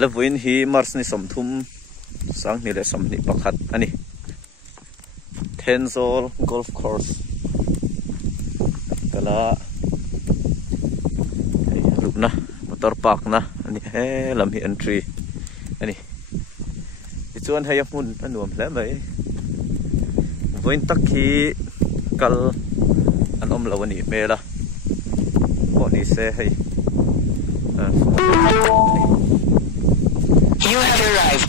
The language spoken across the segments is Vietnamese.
levuin hi mars ni somthum sang ni le som ni pakhat ani Tenzol Golf Course kala lupna motor park na ani he lam hi entry ani chuan hay mun anuam hle mai voin tak hi kal an om lawani mela ko ni se hay You have arrived.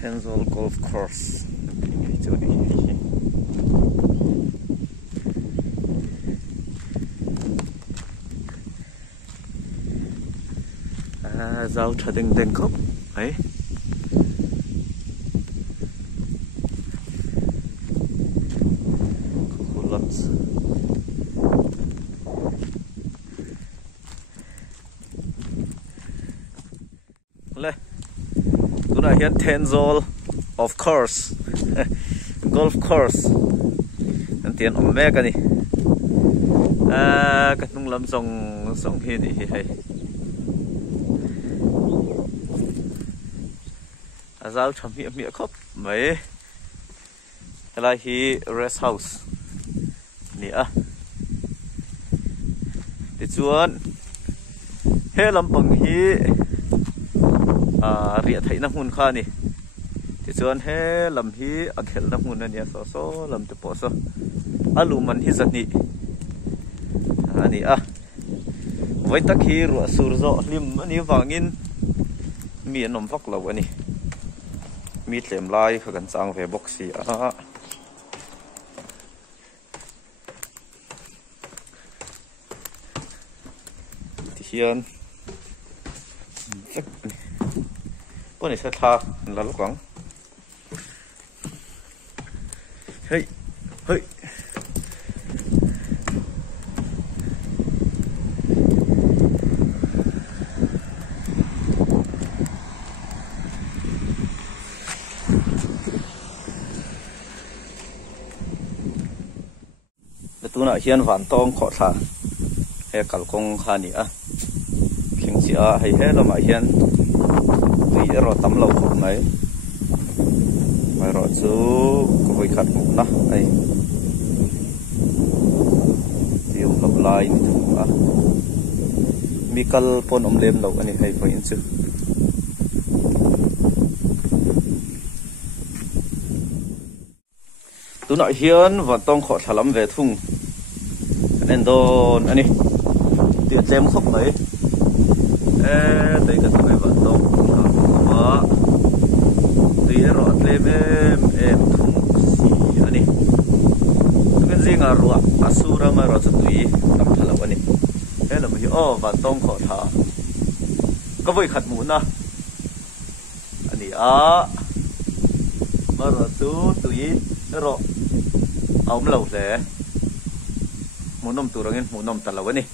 Tenzol Golf Course giao trở thành đèn cốc ấy coconuts le tuna hian Tenzol of course golf course an tian om mek ani ka hnung lam song hi ni hei azal tham hi mi khop mai ala hi rest house ni a ti chuan he lampang hi ria thai na hun kha ni ti chuan he lam hi a khel na hun ania so lam te po so alu man hi zani ani a vai tak hi ru sur zo lim ani wangin mi anom vak lo ani mi tlem lai kha kan chang ve boxi a ti hian bữa nay sẽ tha là lúc quăng hey hey tu na hian van tong kho tha he kalkong khani a khingchia hei he lama hian ro tắm lâu khủng này mày rõ chú có vui khát ngủ đó đây tiêu lập lại à mi cal pon om lem lâu anh hay phải chứ tú nội hiến và tông khó thả lắm về thùng nên đồn anh tiền lem khóc đấy đây cái thằng này và tông tuy rõ lên em thùng xì anh cái gì ngà ruộng asura mà rõ tụi tập thà là anh thế là mình ô và tông khó thả có vui khát muốn à anh mà rõ tụi rõ ông lâu thế muốn nôm tụi anh muốn nôm tạt là anh